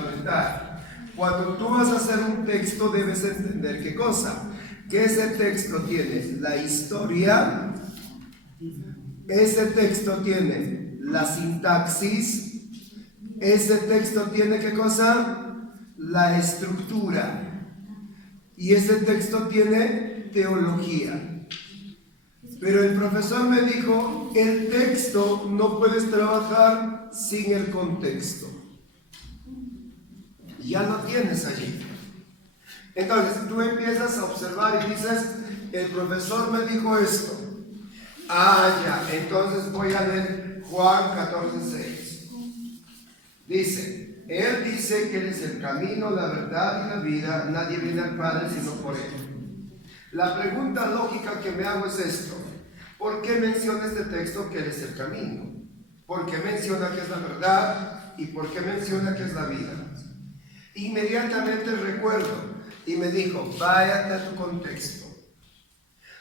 fundamental. Cuando tú vas a hacer un texto debes entender qué cosa. Que ese texto tiene la historia, ese texto tiene la sintaxis, ese texto tiene qué cosa, la estructura, y ese texto tiene teología. Pero el profesor me dijo, el texto no puedes trabajar sin el contexto. Ya lo tienes allí. Entonces tú empiezas a observar y dices, el profesor me dijo esto. Ya, entonces voy a leer Juan 14:6. Dice, Él dice que Él es el camino, la verdad y la vida, nadie viene al Padre sino por Él. La pregunta lógica que me hago es esto: ¿por qué menciona este texto que Él es el camino? ¿Por qué menciona que es la verdad? ¿Y por qué menciona que es la vida? Inmediatamente recuerdo y me dijo, váyate a tu contexto.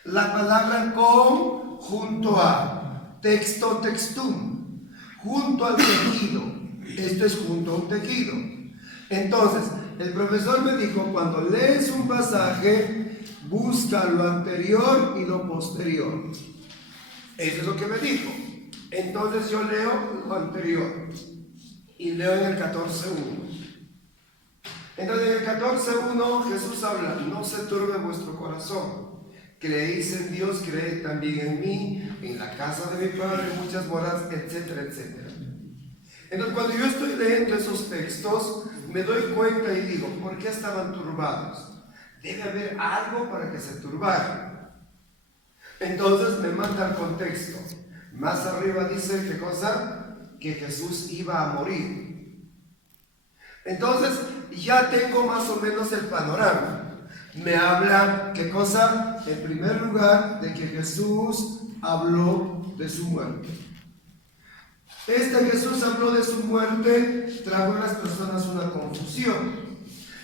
La palabra con junto a, texto textum, junto al tejido. Esto es junto a un tejido. Entonces, el profesor me dijo, cuando lees un pasaje, busca lo anterior y lo posterior. Eso es lo que me dijo. Entonces yo leo lo anterior y leo en el 14:1. Entonces en el 14:1 Jesús habla, no se turbe vuestro corazón. Creéis en Dios, creed también en mí, en la casa de mi Padre muchas moradas, etcétera, etcétera. Entonces cuando yo estoy leyendo esos textos, me doy cuenta y digo, ¿por qué estaban turbados? Debe haber algo para que se turbaran. Entonces me manda al contexto. Más arriba dice, ¿qué cosa? Que Jesús iba a morir. Entonces ya tengo más o menos el panorama. Me habla, ¿qué cosa? En primer lugar, de que Jesús habló de su muerte. Jesús habló de su muerte, trajo a las personas una confusión.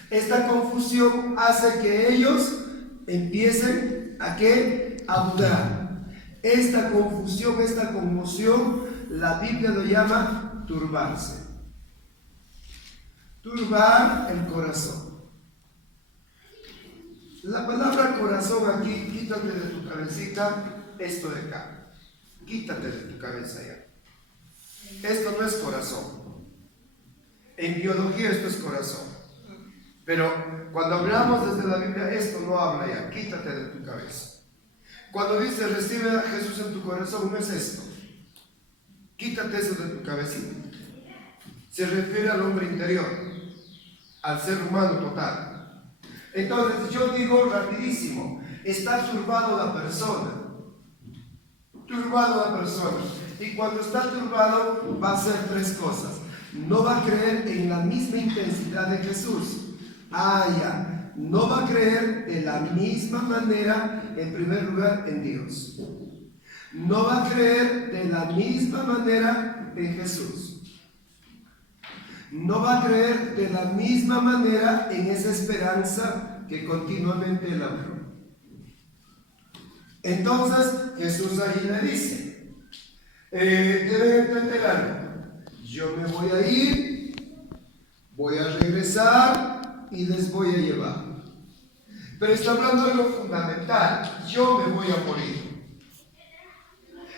Esta confusión hace que ellos empiecen a dudar. Esta confusión, esta conmoción, la Biblia lo llama turbarse. Turbar el corazón. La palabra corazón aquí, quítate de tu cabecita esto de acá. Quítate de tu cabeza ya. Esto no es corazón. En biología esto es corazón. Pero cuando hablamos desde la Biblia, esto no habla ya. Quítate de tu cabeza. Cuando dice recibe a Jesús en tu corazón, no es esto. Quítate eso de tu cabecita. Se refiere al hombre interior, al ser humano total. Entonces yo digo rapidísimo, está turbado la persona. Turbado la persona. Y cuando está turbado va a hacer tres cosas. No va a creer en la misma intensidad de Jesús. Ya. No va a creer de la misma manera, en primer lugar, en Dios. No va a creer de la misma manera en Jesús. No va a creer de la misma manera en esa esperanza que continuamente él habló. Entonces Jesús ahí le dice, deben entender algo. Yo me voy a ir, voy a regresar y les voy a llevar. Pero está hablando de lo fundamental, yo me voy a morir.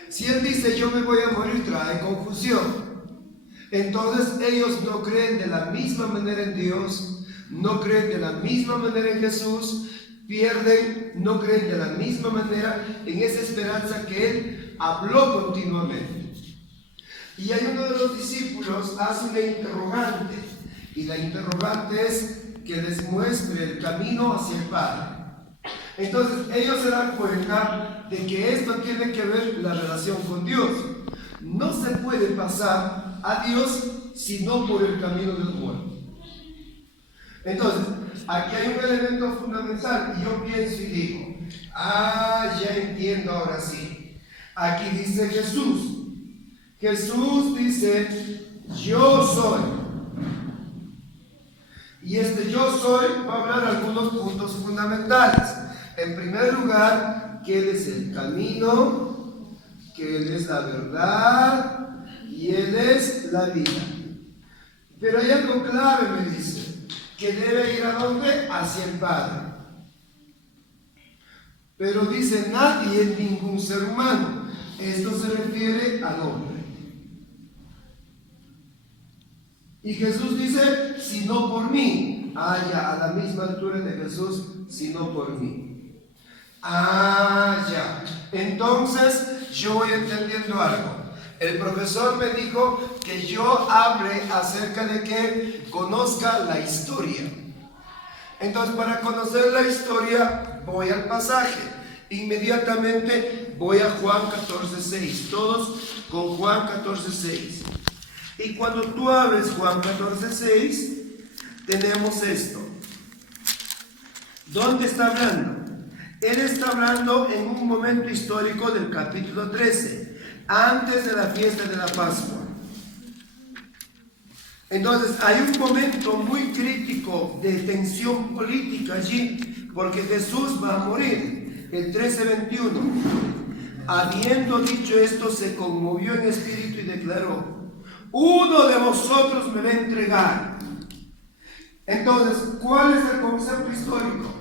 Si él dice yo me voy a morir, trae confusión. Entonces ellos no creen de la misma manera en Dios, no creen de la misma manera en Jesús, no creen de la misma manera en esa esperanza que Él habló continuamente. Y hay uno de los discípulos, hace una interrogante, y la interrogante es que les muestre el camino hacia el Padre. Entonces ellos se dan cuenta de que esto tiene que ver la relación con Dios. No se puede pasar a Dios sino por el camino del muerto. Entonces, aquí hay un elemento fundamental y yo pienso y digo, ya entiendo ahora sí. Aquí dice Jesús. Jesús dice, yo soy. Y este yo soy va a hablar algunos puntos fundamentales. En primer lugar, que Él es el camino, que Él es la verdad y Él es la vida. Pero hay algo clave, me dice, que debe ir ¿a dónde? Hacia el Padre. Pero dice nadie, ningún ser humano. Esto se refiere al hombre. Y Jesús dice, sino por mí. Ya, a la misma altura de Jesús, sino por mí. Ya. Entonces, yo voy entendiendo algo. El profesor me dijo que yo hable acerca de que conozca la historia. Entonces, para conocer la historia, voy al pasaje. Inmediatamente voy a Juan 14:6. Todos con Juan 14:6. Y cuando tú abres Juan 14:6, tenemos esto. ¿Dónde está hablando? Él está hablando en un momento histórico del capítulo 13, antes de la fiesta de la Pascua. Entonces hay un momento muy crítico de tensión política allí, porque Jesús va a morir. El 13:21. Habiendo dicho esto, se conmovió en espíritu y declaró: uno de vosotros me va a entregar. Entonces, ¿cuál es el concepto histórico?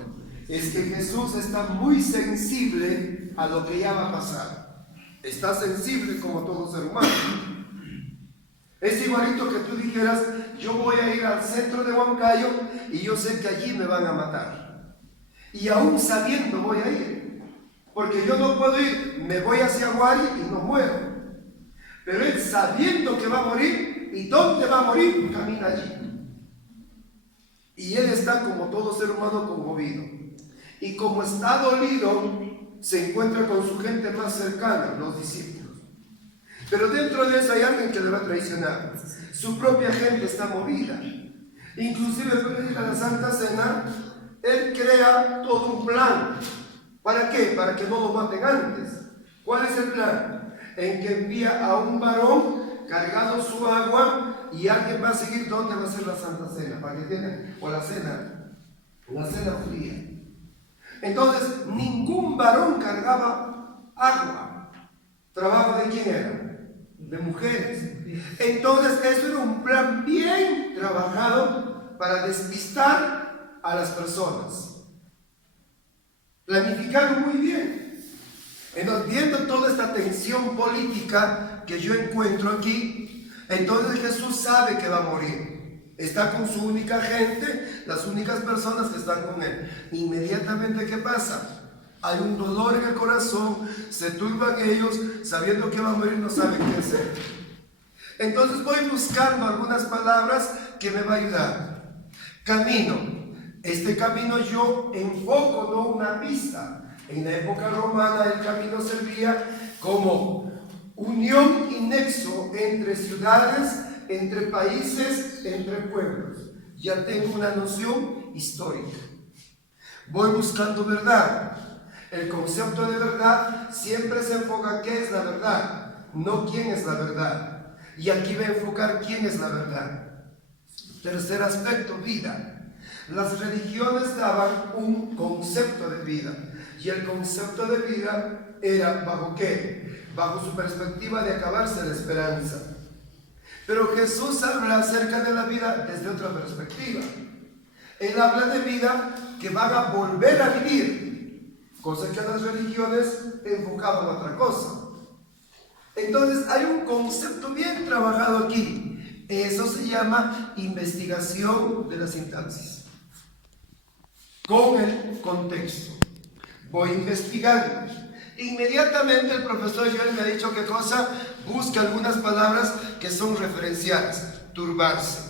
Es que Jesús está muy sensible a lo que ya va a pasar. Está sensible como todo ser humano. Es igualito que tú dijeras, yo voy a ir al centro de Huancayo y yo sé que allí me van a matar. Y aún sabiendo voy a ir. Porque yo no puedo ir, me voy hacia Guari y no muero. Pero él, sabiendo que va a morir, ¿y dónde va a morir? Camina allí. Y él está como todo ser humano conmovido. Y como está dolido, se encuentra con su gente más cercana, los discípulos. Pero dentro de eso hay alguien que le va a traicionar. Su propia gente está movida. Inclusive después de ir a la Santa Cena, él crea todo un plan. ¿Para qué? Para que no lo maten antes. ¿Cuál es el plan? En que envía a un varón cargado su agua y alguien va a seguir dónde va a ser la Santa Cena, para que tienen, o la cena fría. Entonces, ningún varón cargaba agua. ¿Trabajo de quién era? De mujeres. Entonces, eso era un plan bien trabajado para despistar a las personas. Planificaron muy bien. Entonces, viendo toda esta tensión política que yo encuentro aquí, entonces Jesús sabe que va a morir. Está con su única gente, las únicas personas que están con él. Inmediatamente, ¿qué pasa? Hay un dolor en el corazón, se turban ellos, sabiendo que va a morir, no saben qué hacer. Entonces voy buscando algunas palabras que me va a ayudar. Camino. Este camino yo enfoco, no una pista. En la época romana el camino servía como unión y nexo entre ciudades, entre países, entre pueblos. Ya tengo una noción histórica. Voy buscando verdad. El concepto de verdad siempre se enfoca qué es la verdad, no quién es la verdad. Y aquí voy a enfocar quién es la verdad. Tercer aspecto, vida. Las religiones daban un concepto de vida. Y el concepto de vida era ¿bajo qué? Bajo su perspectiva de acabarse la esperanza. Pero Jesús habla acerca de la vida desde otra perspectiva. Él habla de vida que van a volver a vivir, cosa que las religiones enfocaban a otra cosa. Entonces hay un concepto bien trabajado aquí. Eso se llama investigación de la sintaxis. Con el contexto. Voy investigando. Inmediatamente el profesor Joel me ha dicho qué cosa, busca algunas palabras que son referenciales. Turbarse.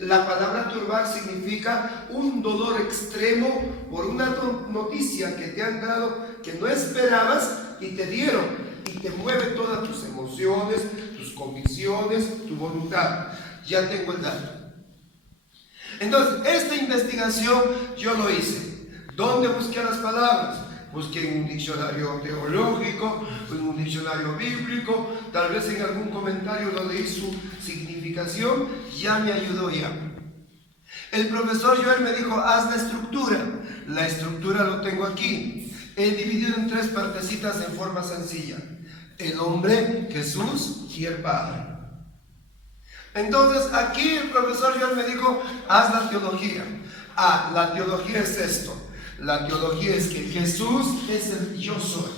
La palabra turbar significa un dolor extremo por una noticia que te han dado que no esperabas y te dieron y te mueve todas tus emociones, tus convicciones, tu voluntad. Ya tengo el dato. Entonces, esta investigación yo lo hice. ¿Dónde busqué las palabras? Busqué en un diccionario teológico, en un diccionario bíblico, tal vez en algún comentario lo leí su significación, ya me ayudó ya. El profesor Joel me dijo, haz la estructura. La estructura lo tengo aquí. He dividido en 3 partecitas en forma sencilla. El hombre, Jesús y el Padre. Entonces aquí el profesor John me dijo, haz la teología. La teología es esto. La teología es que Jesús es el yo soy.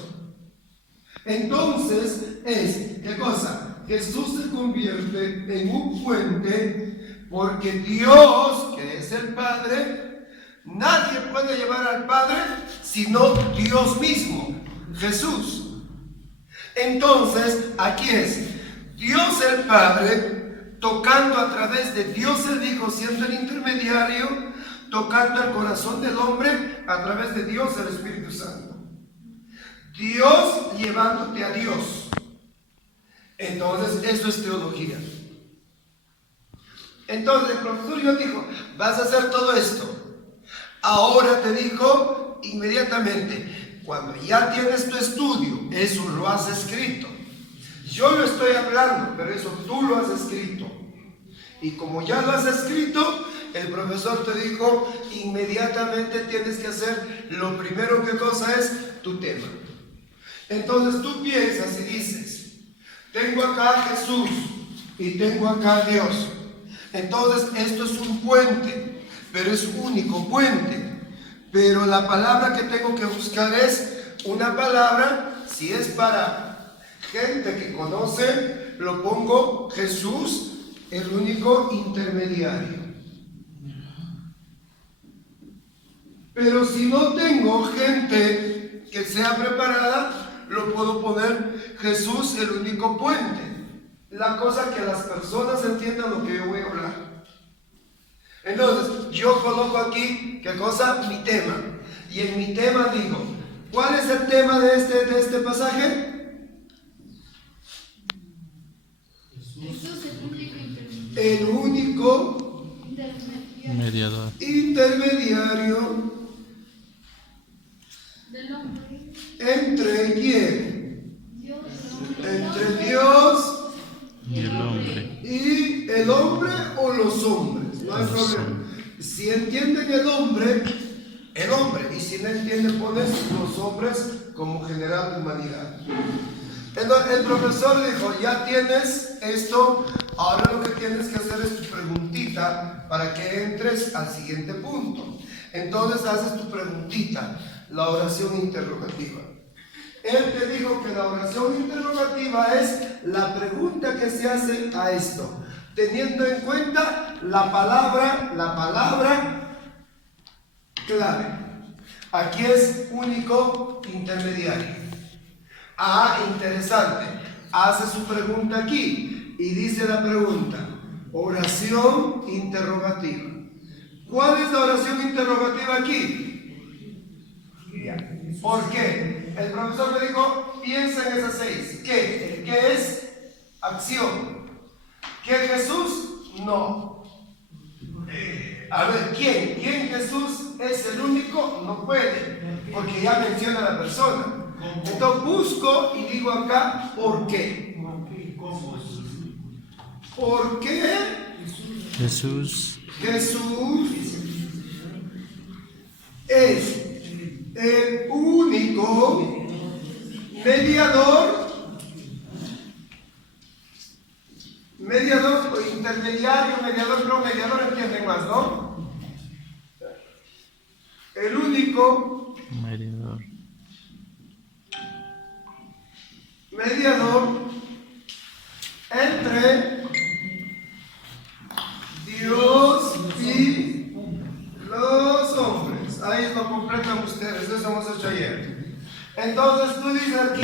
Entonces ¿qué cosa? Jesús se convierte en un puente porque Dios, que es el Padre, nadie puede llevar al Padre sino Dios mismo, Jesús. Entonces, aquí es Dios el Padre tocando a través de Dios el Hijo, siendo el intermediario, tocando el corazón del hombre a través de Dios el Espíritu Santo. Dios llevándote a Dios. Entonces, eso es teología. Entonces, el profesor yo dijo, vas a hacer todo esto. Ahora te dijo inmediatamente, cuando ya tienes tu estudio, eso lo has escrito. Yo lo estoy hablando, pero eso tú lo has escrito. Y como ya lo has escrito, el profesor te dijo, inmediatamente tienes que hacer lo primero que cosa es tu tema. Entonces tú piensas y dices, tengo acá a Jesús y tengo acá a Dios. Entonces esto es un puente, pero es único puente. Pero la palabra que tengo que buscar es una palabra, si es para gente que conoce, lo pongo Jesús, el único intermediario. Pero si no tengo gente que sea preparada, lo puedo poner Jesús, el único puente. La cosa que las personas entiendan lo que yo voy a hablar. Entonces, yo coloco aquí, ¿qué cosa? Mi tema. Y en mi tema digo, ¿cuál es el tema de este pasaje? Jesús es el único intermediario. El único intermediario Del hombre. ¿entre quién? Dios. Entre Dios Y el hombre. y el hombre o los hombres. No hay problema. Si entienden el hombre, y si no entienden, pones los hombres como general de humanidad. Entonces, el profesor dijo, ya tienes esto, ahora lo que tienes que hacer es tu preguntita para que entres al siguiente punto. Entonces haces tu preguntita, la oración interrogativa. Él te dijo que la oración interrogativa es la pregunta que se hace a esto, teniendo en cuenta la palabra clave. Aquí es único intermediario. Interesante. Hace su pregunta aquí y dice la pregunta, oración interrogativa. ¿Cuál es la oración interrogativa aquí? ¿Por qué? El profesor me dijo, piensa en esas 6. ¿Qué? ¿Qué es? Acción. ¿Que Jesús? No. A ver, ¿quién? ¿Quién Jesús es el único? No puede, porque ya menciona a la persona. Entonces busco y digo acá, ¿por qué? ¿Por qué? Jesús Jesús es el único mediador o intermediario, mediador entienden más, ¿no? El único mediador entre Dios y los hombres. Ahí lo completan ustedes, eso hemos hecho ayer. Entonces tú dices aquí,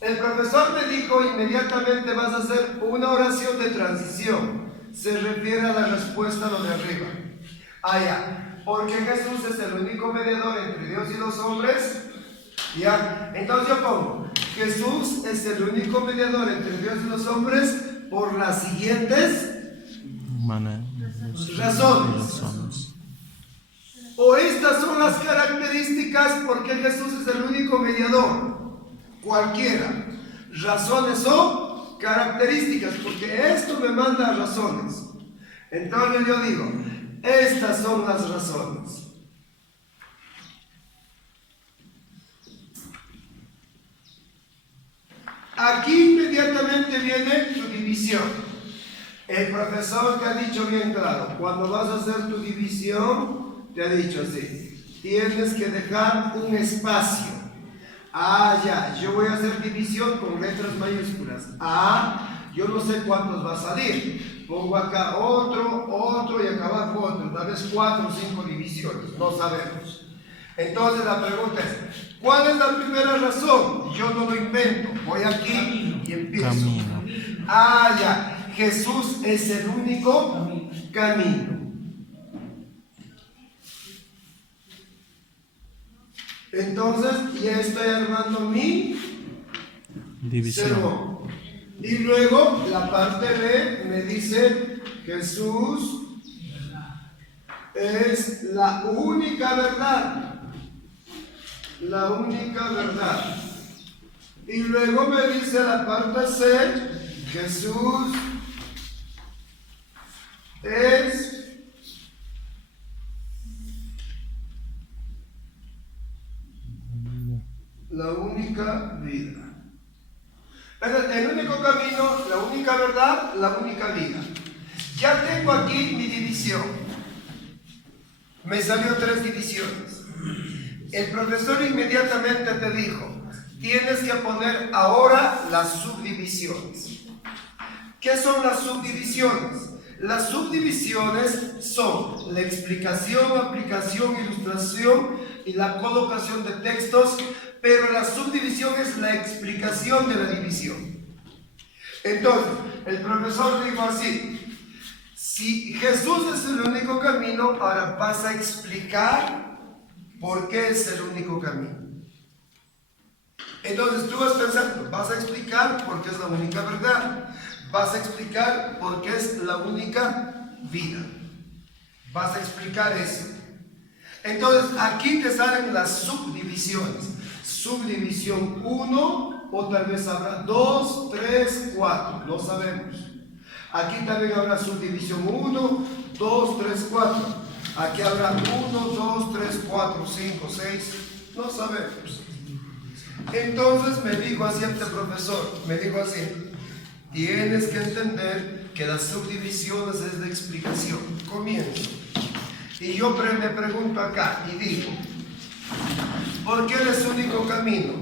el profesor me dijo inmediatamente vas a hacer una oración de transición. Se refiere a la respuesta a lo de arriba. Ya. Porque Jesús es el único mediador entre Dios y los hombres. Ya. Entonces yo pongo, Jesús es el único mediador entre Dios y los hombres por las siguientes razones. O estas son las características porque Jesús es el único mediador. Cualquiera. Razones o características, porque esto me manda a razones. Entonces yo digo, estas son las razones. Aquí inmediatamente viene su división. El profesor te ha dicho bien claro, cuando vas a hacer tu división, te ha dicho así, tienes que dejar un espacio. Ah, ya, yo voy a hacer división con letras mayúsculas. Ah, yo no sé cuántos va a salir. Pongo acá otro y acá abajo otro. Tal vez 4 o 5 divisiones, no sabemos. Entonces la pregunta es, ¿cuál es la primera razón? Yo no lo invento, voy aquí y empiezo. Camino. Ah, ya. Jesús es el único camino. Entonces, ya estoy armando mi División. sermón. Y luego, la parte B me dice, Jesús es la única verdad. La única verdad. Y luego me dice la parte C, Jesús es la única vida. El único camino, la única verdad, la única vida. Ya tengo aquí mi división. Me salió 3 divisiones. El profesor inmediatamente te dijo, tienes que poner ahora las subdivisiones. ¿Qué son las subdivisiones? Las subdivisiones son la explicación, aplicación, ilustración y la colocación de textos, pero la subdivisión es la explicación de la división. Entonces, el profesor dijo así, si Jesús es el único camino, ahora vas a explicar por qué es el único camino. Entonces tú vas pensando, vas a explicar por qué es la única verdad. Vas a explicar por qué es la única vida. Vas a explicar eso. Entonces aquí te salen las subdivisiones. Subdivisión 1, o tal vez habrá 2, 3, 4, no sabemos. Aquí también habrá subdivisión 1, 2, 3, 4. Aquí habrá 1, 2, 3, 4, 5, 6, no sabemos. Entonces me dijo así este profesor, me dijo así, tienes que entender que las subdivisiones es de explicación. Comienzo. Y yo me pregunto acá y digo, ¿por qué es el único camino?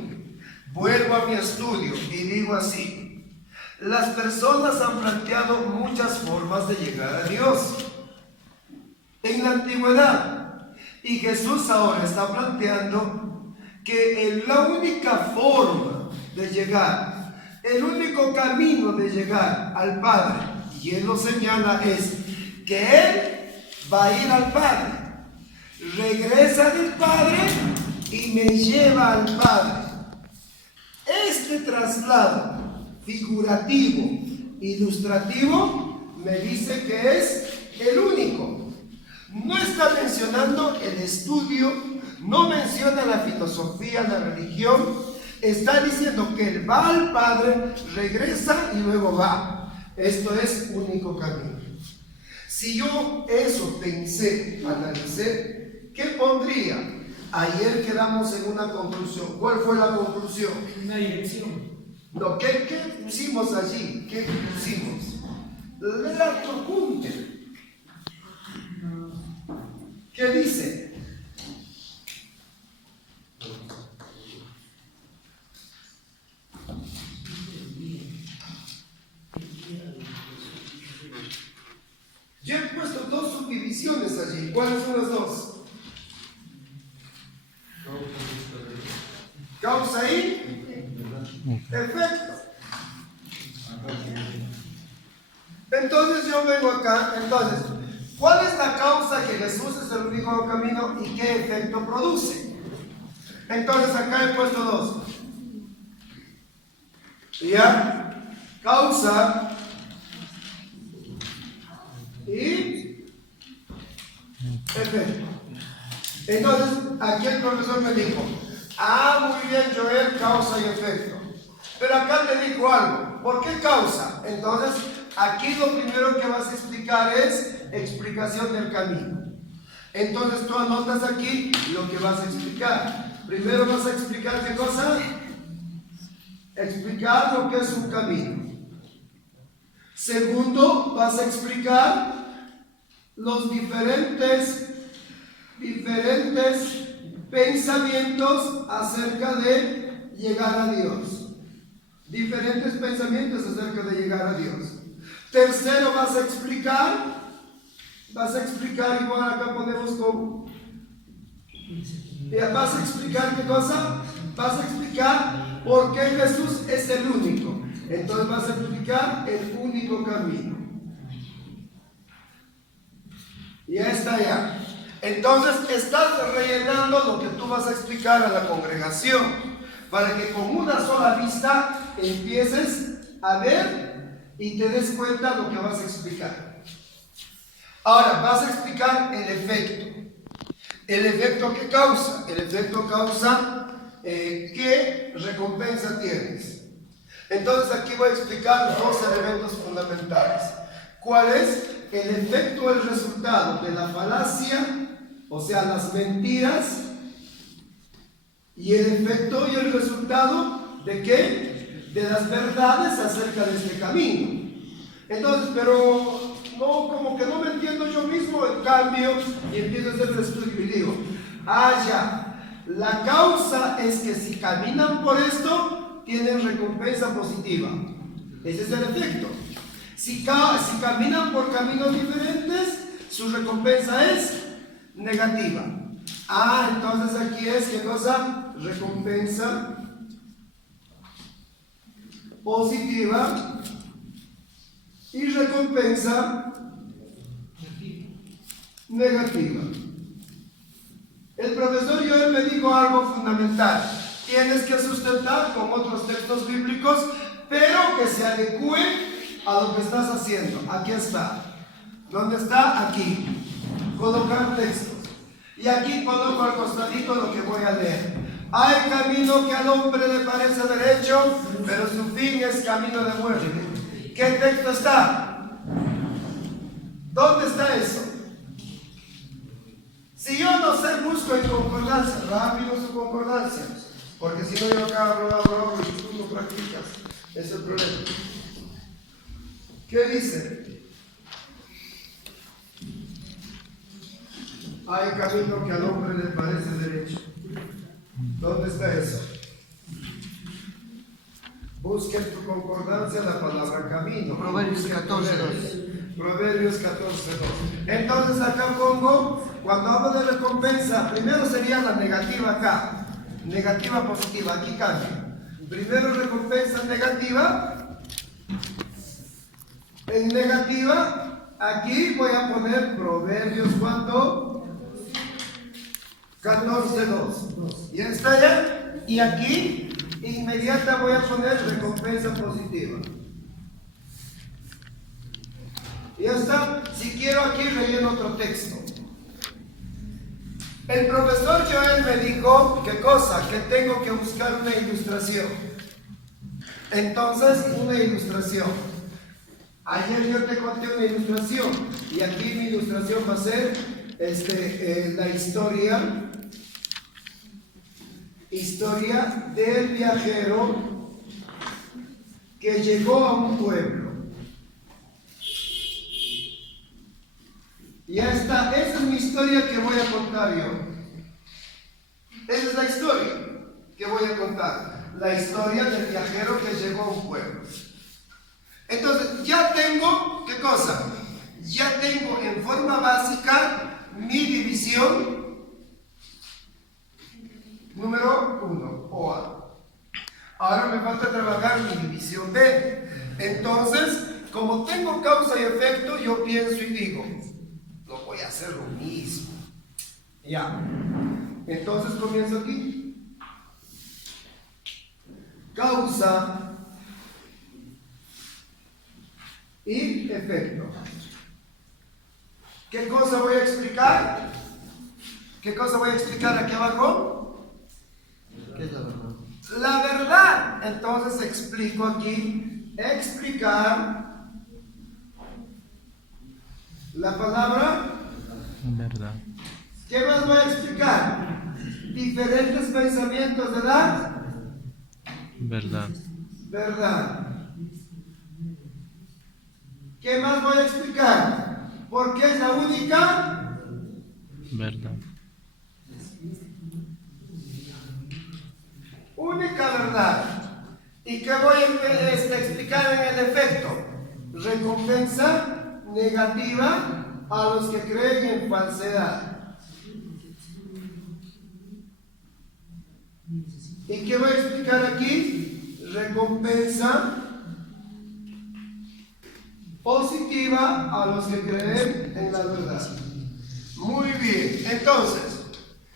Vuelvo a mi estudio y digo así, las personas han planteado muchas formas de llegar a Dios en la antigüedad. Y Jesús ahora está planteando que la única forma de llegar, el único camino de llegar al Padre, y Él lo señala, es que Él va a ir al Padre, regresa del Padre y me lleva al Padre. Este traslado figurativo, ilustrativo, me dice que es el único. No está mencionando el estudio, no menciona la filosofía, la religión. Está diciendo que Él va al Padre, regresa y luego va. Esto es único camino. Si yo eso pensé, analicé, ¿qué pondría? Ayer quedamos en una conclusión. ¿Cuál fue la conclusión? Una dirección. No, ¿qué pusimos allí? ¿Qué pusimos? La apunte. ¿Qué dice? Yo he puesto 2 subdivisiones allí. ¿Cuáles son las 2? Causa y efecto. Entonces yo vengo acá. Entonces, ¿cuál es la causa que Jesús es el único camino y qué efecto produce? Entonces acá he puesto 2. ¿Ya? Causa y efecto. Entonces, aquí el profesor me dijo, muy bien, Joel, causa y efecto. Pero acá te dijo algo, ¿por qué causa? Entonces, aquí lo primero que vas a explicar es explicación del camino. Entonces, tú anotas aquí lo que vas a explicar. Primero vas a explicar ¿qué cosa? Explicar lo que es un camino. Segundo, vas a explicar los diferentes pensamientos acerca de llegar a Dios. Diferentes pensamientos acerca de llegar a Dios. Tercero, vas a explicar, igual acá ponemos como, vas a explicar ¿qué cosa? Vas a explicar por qué Jesús es el único. Entonces vas a explicar el único camino. Ya está ya. Entonces estás rellenando lo que tú vas a explicar a la congregación, para que con una sola vista empieces a ver y te des cuenta de lo que vas a explicar. Ahora vas a explicar el efecto. ¿El efecto qué causa? El efecto causa qué recompensa tienes. Entonces aquí voy a explicar dos elementos fundamentales. ¿Cuál es? El efecto o el resultado de la falacia, o sea, las mentiras, y el efecto y el resultado de ¿qué? De las verdades acerca de este camino. Entonces, pero no, como que no me entiendo yo mismo, el cambio, y empiezo a hacer el estudio y digo, ya, la causa es que si caminan por esto, tienen recompensa positiva. Ese es el efecto. Si caminan por caminos diferentes, su recompensa es negativa. Entonces aquí es, ¿qué cosa? Recompensa positiva y recompensa negativa. El profesor Joel me dijo algo fundamental. Tienes que sustentar con otros textos bíblicos, pero que se adecúen a lo que estás haciendo. Aquí está. ¿Dónde está? Aquí. Colocar textos. Y aquí coloco al costadito lo que voy a leer. Hay camino que al hombre le parece derecho, pero su fin es camino de muerte. ¿Qué texto está? ¿Dónde está eso? Si yo no sé, busco en concordancia, rápido su concordancia, porque si no yo acá hablo y tú no practicas. Ese es el problema. ¿Qué dice? Hay camino que al hombre le parece derecho. ¿Dónde está eso? Busca en tu concordancia la palabra camino. Proverbios 14:2. Proverbios 14:2. Entonces acá pongo, cuando hablo de recompensa, primero sería la negativa acá. Negativa positiva, aquí cambia. Primero recompensa negativa. En negativa, aquí voy a poner Proverbios, ¿cuánto? 14:2. ¿Ya está ya? Y aquí, inmediata voy a poner recompensa positiva. Ya está. Si quiero aquí relleno otro texto. El profesor Joel me dijo, ¿qué cosa? Que tengo que buscar una ilustración. Entonces, una ilustración. Ayer yo te conté una ilustración y aquí mi ilustración va a ser la historia del viajero que llegó a un pueblo. Ya está, esa es mi historia que voy a contar yo. Esa es la historia que voy a contar. La historia del viajero que llegó a un pueblo. Entonces, ya tengo, ¿qué cosa? Ya tengo en forma básica mi división número 1, o A. Ahora me falta trabajar mi división B. Entonces, como tengo causa y efecto, yo pienso y digo, no voy a hacer lo mismo. Ya. Entonces comienzo aquí. Causa y efecto. ¿Qué cosa voy a explicar? ¿Qué cosa voy a explicar aquí abajo? ¿Qué es la verdad? La verdad. Entonces explico aquí, explicar la palabra verdad. ¿Qué más voy a explicar? Diferentes pensamientos de la Verdad. verdad. ¿Qué más voy a explicar? ¿Por qué es la única? Verdad. Única verdad. ¿Y qué voy a explicar en el efecto? Recompensa negativa a los que creen en falsedad. ¿Y qué voy a explicar aquí? Recompensa positiva a los que creen en la verdad. Muy bien, entonces,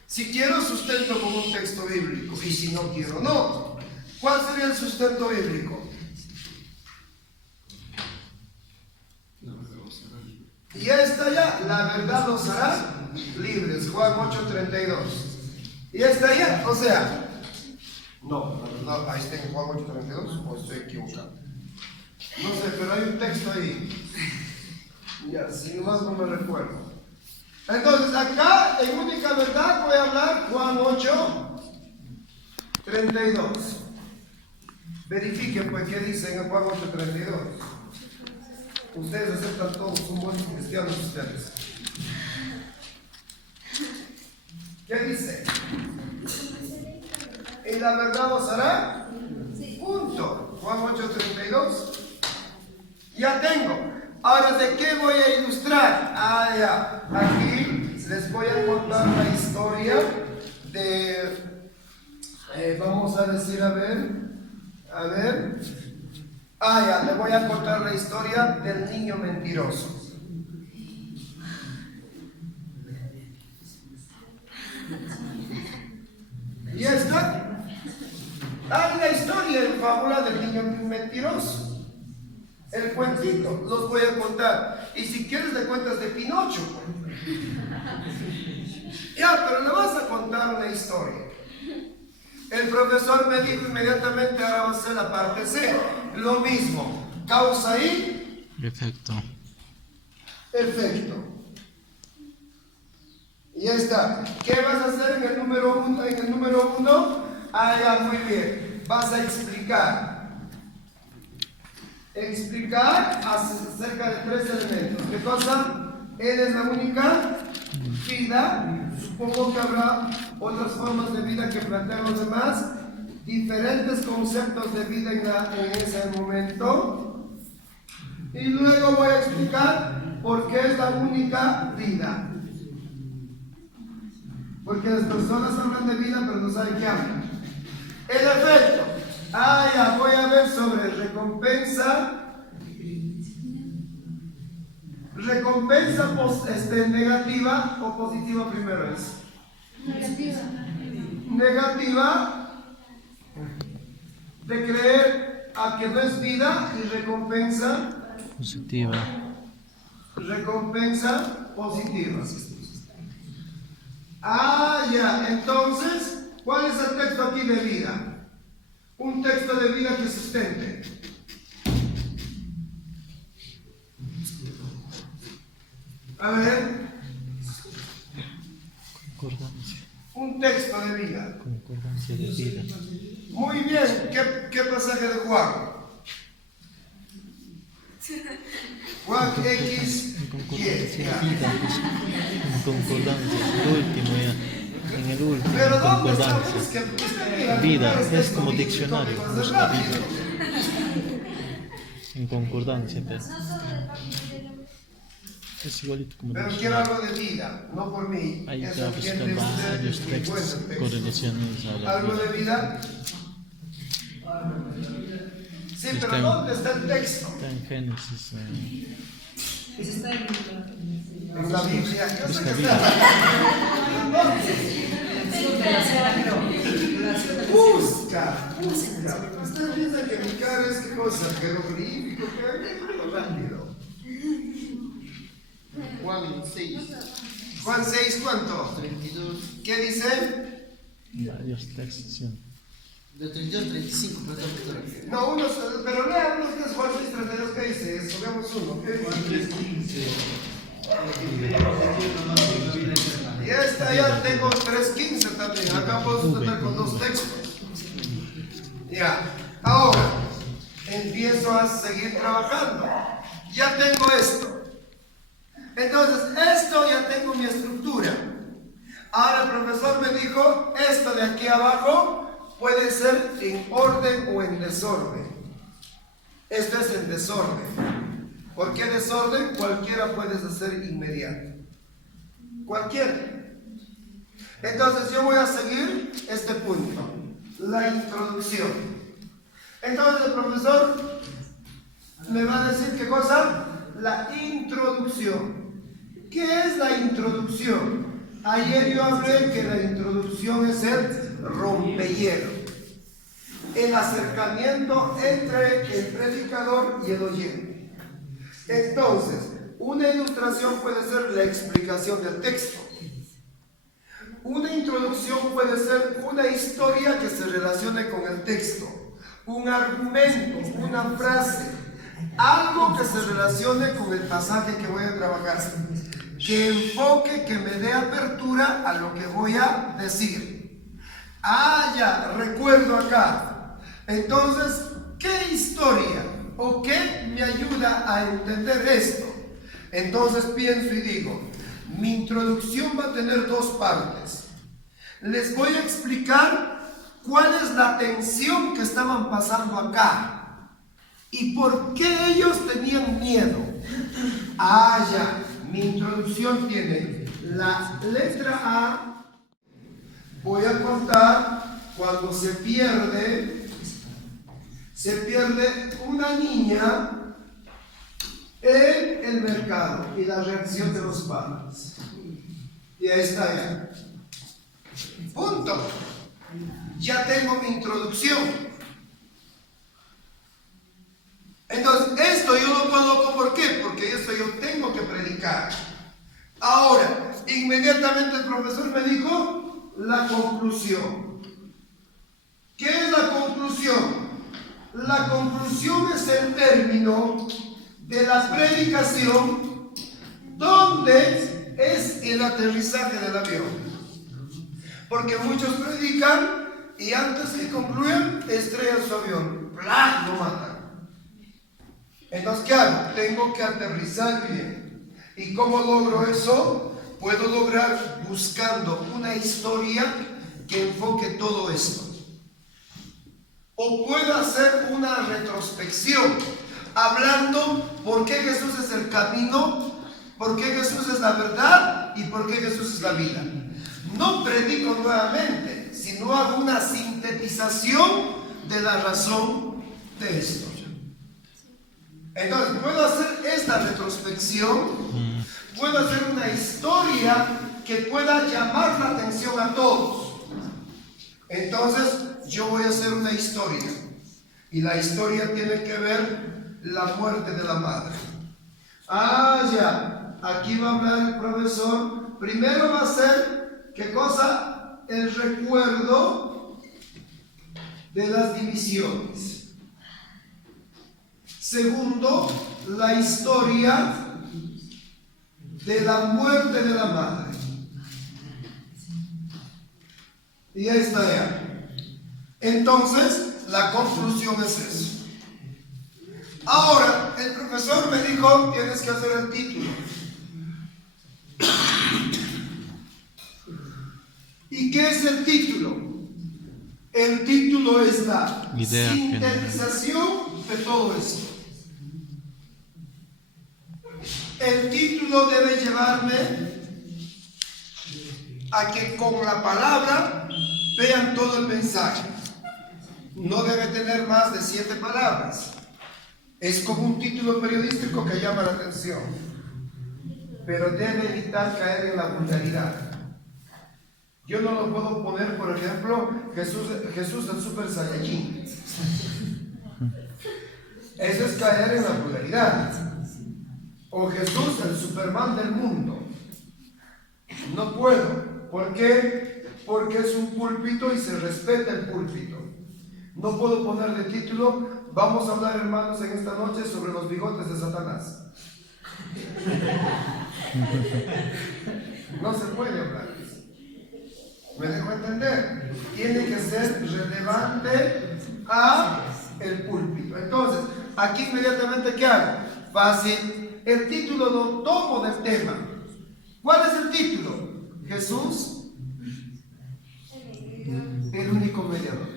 si quiero sustento con un texto bíblico y si no quiero, no. ¿Cuál sería el sustento bíblico? Y ya está ya, la verdad los hará libres, Juan 8:32. Y ya está ya, o sea, no, la verdad, ahí está en Juan 8:32 o estoy equivocado. No sé, pero hay un texto ahí. Ya, si más no me recuerdo. Entonces, acá en única verdad voy a hablar Juan 8:32. Verifiquen pues qué dice en Juan 8:32. Ustedes aceptan todos, son buenos cristianos ustedes. ¿Qué dice? ¿Y la verdad os hará? Punto. Juan 8:32. Ya tengo. Ahora, ¿de qué voy a ilustrar? Ya. Aquí les voy a contar la historia de... vamos a decir, a ver. Ya, le voy a contar la historia del niño mentiroso. Y esta, hay la historia en fábula del niño mentiroso. El cuentito, los voy a contar. Y si quieres le cuentas de Pinocho. Ya, pero le vas a contar una historia. El profesor me dijo inmediatamente, ahora va a ser la parte C. Lo mismo, causa y Efecto. efecto. Y ya está. ¿Qué vas a hacer en el número 1? En el número 1, ya, muy bien. Vas a explicar. Explicar acerca de 3 elementos. ¿Qué cosa? Él es la única vida. Supongo que habrá otras formas de vida que plantean los demás. Diferentes conceptos de vida en ese momento. Y luego voy a explicar por qué es la única vida. Porque las personas hablan de vida, pero no saben qué hablan. El efecto. Ya voy a ver sobre recompensa. Recompensa negativa o positiva primero es. Negativa. Negativa de creer a que no es vida y recompensa. Positiva. Recompensa positiva. Ya, entonces, ¿cuál es el texto aquí de vida? Un texto de vida que sustente. A ver, Concordancia. un texto de vida. Concordancia de vida. Muy bien, ¿qué pasaje de Juan? Juan X, En concordancia de ya. vida. En concordancia. El último ya. En el último. Pero En ¿dónde sabemos concordancia. que Vida. Es texto como bíblico diccionario. más Busca rápido? vida. En concordancia. Es igualito como Pero quiero diccionario. algo de vida, no por mí. Ahí te Eso va a buscar entiende usted, varios y textos bueno, texto. correlacionados a la ¿Algo vida. de vida? Sí, Está pero en- ¿dónde está el texto? Está en Génesis. En la Biblia. Yo sé Busca que vida. está. Busca. Usted piensa que mi cara es qué cosa, jeroglífico, que rápido. Juan 6, Juan 6, ¿cuánto? 32, ¿Qué dice? Varios textos. ¿Sí? de 32 al 35, pero está perfecto. No, unos, pero lea unos que es Juan 6, 32, ¿qué dice? Escogemos uno. ¿Qué dice? Ya está, ya tengo 3:15 también. Acá puedo tratar con 2 textos. Ya, ahora empiezo a seguir trabajando. ya tengo esto. Entonces, esto ya tengo mi estructura. Ahora el profesor me dijo, esto de aquí abajo puede ser en orden o en desorden. Esto es en desorden. ¿Por qué desorden? Cualquiera puedes hacer inmediato. Cualquiera. Entonces yo voy a seguir este punto, la introducción. Entonces el profesor me va a decir qué cosa, la introducción. ¿Qué es la introducción? Ayer yo hablé que la introducción es el rompehielo, el acercamiento entre el predicador y el oyente. Entonces, una ilustración puede ser la explicación del texto. Una introducción puede ser una historia que se relacione con el texto, un argumento, una frase, algo que se relacione con el pasaje que voy a trabajar, que enfoque, que me dé apertura a lo que voy a decir. Ah, ya, recuerdo acá. Entonces, ¿qué historia o qué me ayuda a entender esto? Entonces pienso y digo, mi introducción va a tener dos partes. Les voy a explicar cuál es la tensión que estaban pasando acá y por qué ellos tenían miedo. Ah, ya, mi introducción tiene la letra A. Voy a contar cuando se pierde una niña en el mercado y la reacción de los padres. Y ahí está ya. Punto. Ya tengo mi introducción. Entonces, esto yo lo coloco, ¿por qué? Porque esto yo tengo que predicar. Ahora, inmediatamente el profesor me dijo la conclusión. ¿Qué es la conclusión? La conclusión es el término de la predicación donde es el aterrizaje del avión. Porque muchos predican y antes que concluyan estrellan su avión. ¡Blah! Lo matan. Entonces, ¿qué hago? Tengo que aterrizar bien. ¿Y cómo logro eso? Puedo lograr buscando una historia que enfoque todo esto. O puedo hacer una retrospección, hablando por qué Jesús es el camino, por qué Jesús es la verdad y por qué Jesús es la vida. No predico nuevamente, sino hago una sintetización de la razón de esto. Entonces, puedo hacer esta retrospección, puedo hacer una historia que pueda llamar la atención a todos. Entonces, yo voy a hacer una historia. Y la historia tiene que ver la muerte de la madre. Ah, ya. Aquí va a hablar el profesor. Primero va a ser, ¿qué cosa? El recuerdo de las divisiones. Segundo, la historia de la muerte de la madre. Y ahí está ya. Entonces, la conclusión es eso. Ahora, el profesor me dijo, tienes que hacer el título. ¿Y qué es el título? El título es la Idea sintetización de todo esto. El título debe llevarme a que con la palabra vean todo el mensaje. No debe tener más de 7 palabras. Es como un título periodístico que llama la atención, pero debe evitar caer en la vulgaridad. Yo no lo puedo poner, por ejemplo, Jesús el Super Saiyajin. Eso es caer en la vulgaridad. O Jesús el Superman del mundo. No puedo. ¿Por qué? Porque es un púlpito y se respeta el púlpito. No puedo poner de título, vamos a hablar, hermanos, en esta noche sobre los bigotes de Satanás. No se puede hablar. ¿Me dejo entender? Tiene que ser relevante a el púlpito. Entonces, aquí inmediatamente, ¿qué hago? fácil. El título lo tomo del tema. ¿Cuál es el título? Jesús, el único mediador.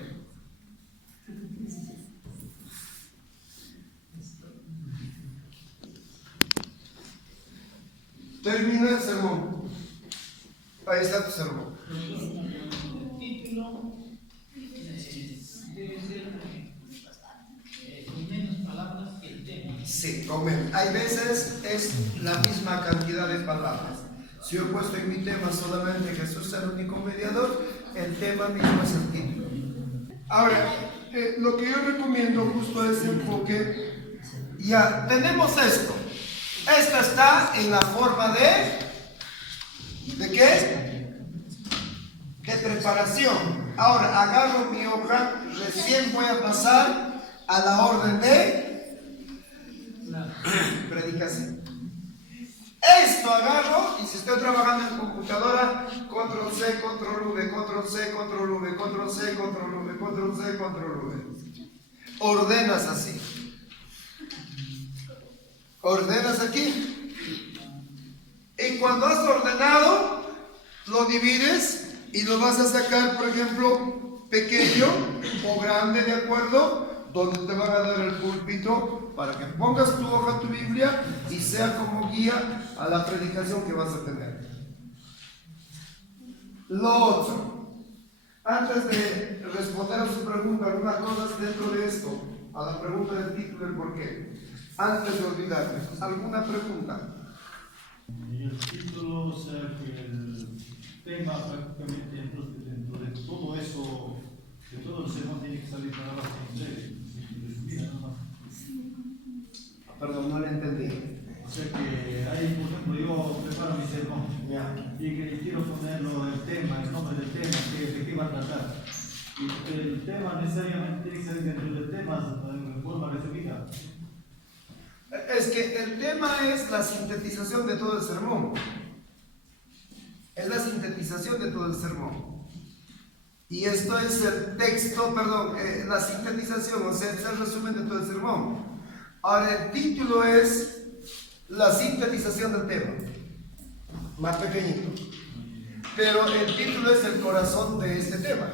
Termina el sermón. Ahí está tu sermón. Título debe ser con menos palabras que el tema. Sí, comen. Hay veces es la misma cantidad de palabras. Si yo he puesto en mi tema solamente Jesús es el único mediador, el tema mismo es el título. Ahora, lo que yo recomiendo justo es ese enfoque. Ya, tenemos esto. Esta está en la forma ¿de qué? De preparación. Ahora, agarro mi hoja, recién voy a pasar a la orden de predicación. Esto agarro y si estoy trabajando en computadora, control C, control V, control C, control V, control C, control V, control C, control V. Ordenas así. Ordenas aquí. Y cuando has ordenado, lo divides y lo vas a sacar, por ejemplo, pequeño o grande, ¿de acuerdo? Donde te van a dar el púlpito para que pongas tu hoja, tu Biblia y sea como guía a la predicación que vas a tener. Lo otro, antes de responder a su pregunta, algunas cosas dentro de esto, a la pregunta del título, el por qué. Antes de olvidarme, ¿alguna pregunta? El título, o sea, que el tema prácticamente dentro de todo eso, de todo el sermón tiene que salir palabras en serio, resumidas nomás. Perdón, no le entendí. O sea que ahí, por ejemplo, yo preparo mi sermón Ya. y que quiero ponerlo el tema, el nombre del tema, de qué va a tratar. Y el tema necesariamente tiene que salir dentro del tema en forma resumida. Es que el tema es la sintetización de todo el sermón. Es la sintetización de todo el sermón. Y esto es el texto, perdón, la sintetización, o sea, es el resumen de todo el sermón. Ahora, el título es la sintetización del tema. Más pequeñito. Pero el título es el corazón de este tema.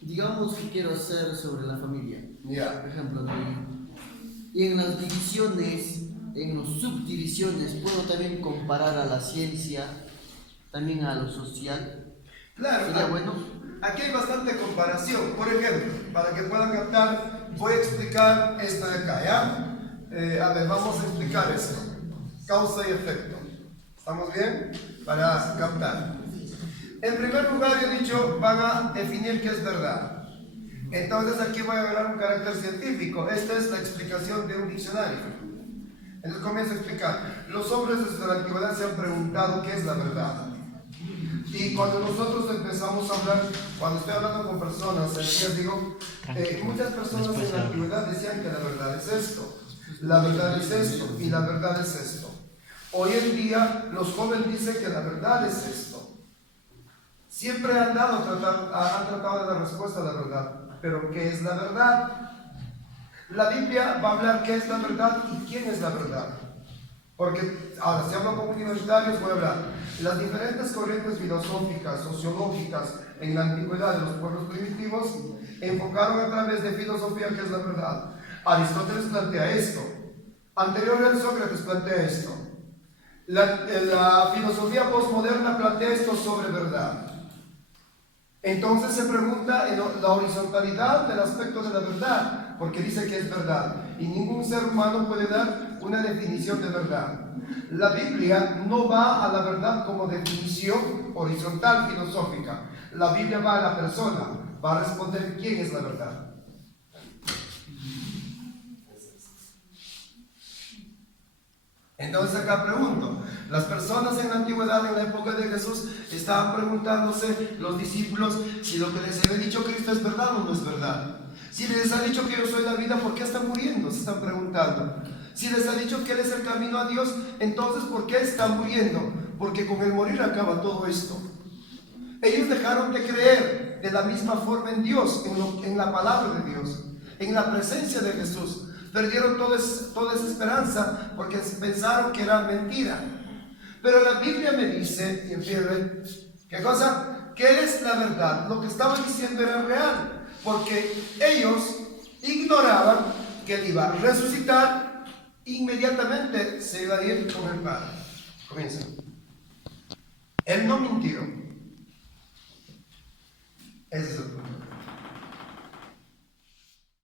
Digamos que quiero hacer sobre la familia. Ya. Por ejemplo, y en las divisiones, en las subdivisiones, puedo también comparar a la ciencia, también a lo social. Claro, ¿Sería bueno? aquí hay bastante comparación. Por ejemplo, para que puedan captar, voy a explicar esto de acá, ¿ya? A ver, vamos a explicar esto. Causa y efecto. ¿Estamos bien? Para captar. En primer lugar, he dicho, van a definir qué es verdad. Entonces aquí voy a agarrar un carácter científico. Esta es la explicación de un diccionario. Entonces comienzo a explicar. Los hombres desde la antigüedad se han preguntado qué es la verdad. Y cuando nosotros empezamos a hablar, cuando estoy hablando con personas, les digo, muchas personas en la antigüedad decían que la verdad es esto, la verdad es esto y la verdad es esto. Hoy en día los jóvenes dicen que la verdad es esto. Siempre han tratado de dar respuesta a la verdad, pero ¿qué es la verdad? La Biblia va a hablar qué es la verdad y quién es la verdad. Porque ahora, si hablo con universitarios, voy a hablar. Las diferentes corrientes filosóficas, sociológicas en la antigüedad de los pueblos primitivos enfocaron a través de filosofía qué es la verdad. Aristóteles plantea esto. Anterior a Sócrates plantea esto. La filosofía postmoderna plantea esto sobre verdad. Entonces se pregunta en la horizontalidad del aspecto de la verdad, porque dice que es verdad. Y ningún ser humano puede dar una definición de verdad. La Biblia no va a la verdad como definición horizontal filosófica. La Biblia va a la persona, va a responder quién es la verdad. Entonces acá pregunto, las personas en la antigüedad, en la época de Jesús, estaban preguntándose, los discípulos, si lo que les había dicho Cristo es verdad o no es verdad. Si les ha dicho que yo soy la vida, ¿por qué están muriendo? Se están preguntando. Si les ha dicho que Él es el camino a Dios, entonces ¿por qué están muriendo? Porque con el morir acaba todo esto. Ellos dejaron de creer de la misma forma en Dios, en la palabra de Dios, en la presencia de Jesús. Perdieron toda esa esperanza porque pensaron que era mentira. Pero la Biblia me dice, y entiende, ¿qué cosa? Que Él es la verdad. Lo que estaba diciendo era real, porque ellos ignoraban que Él iba a resucitar, inmediatamente se iba a ir con el Padre. Comienza. Él no mintió. Ese es el punto.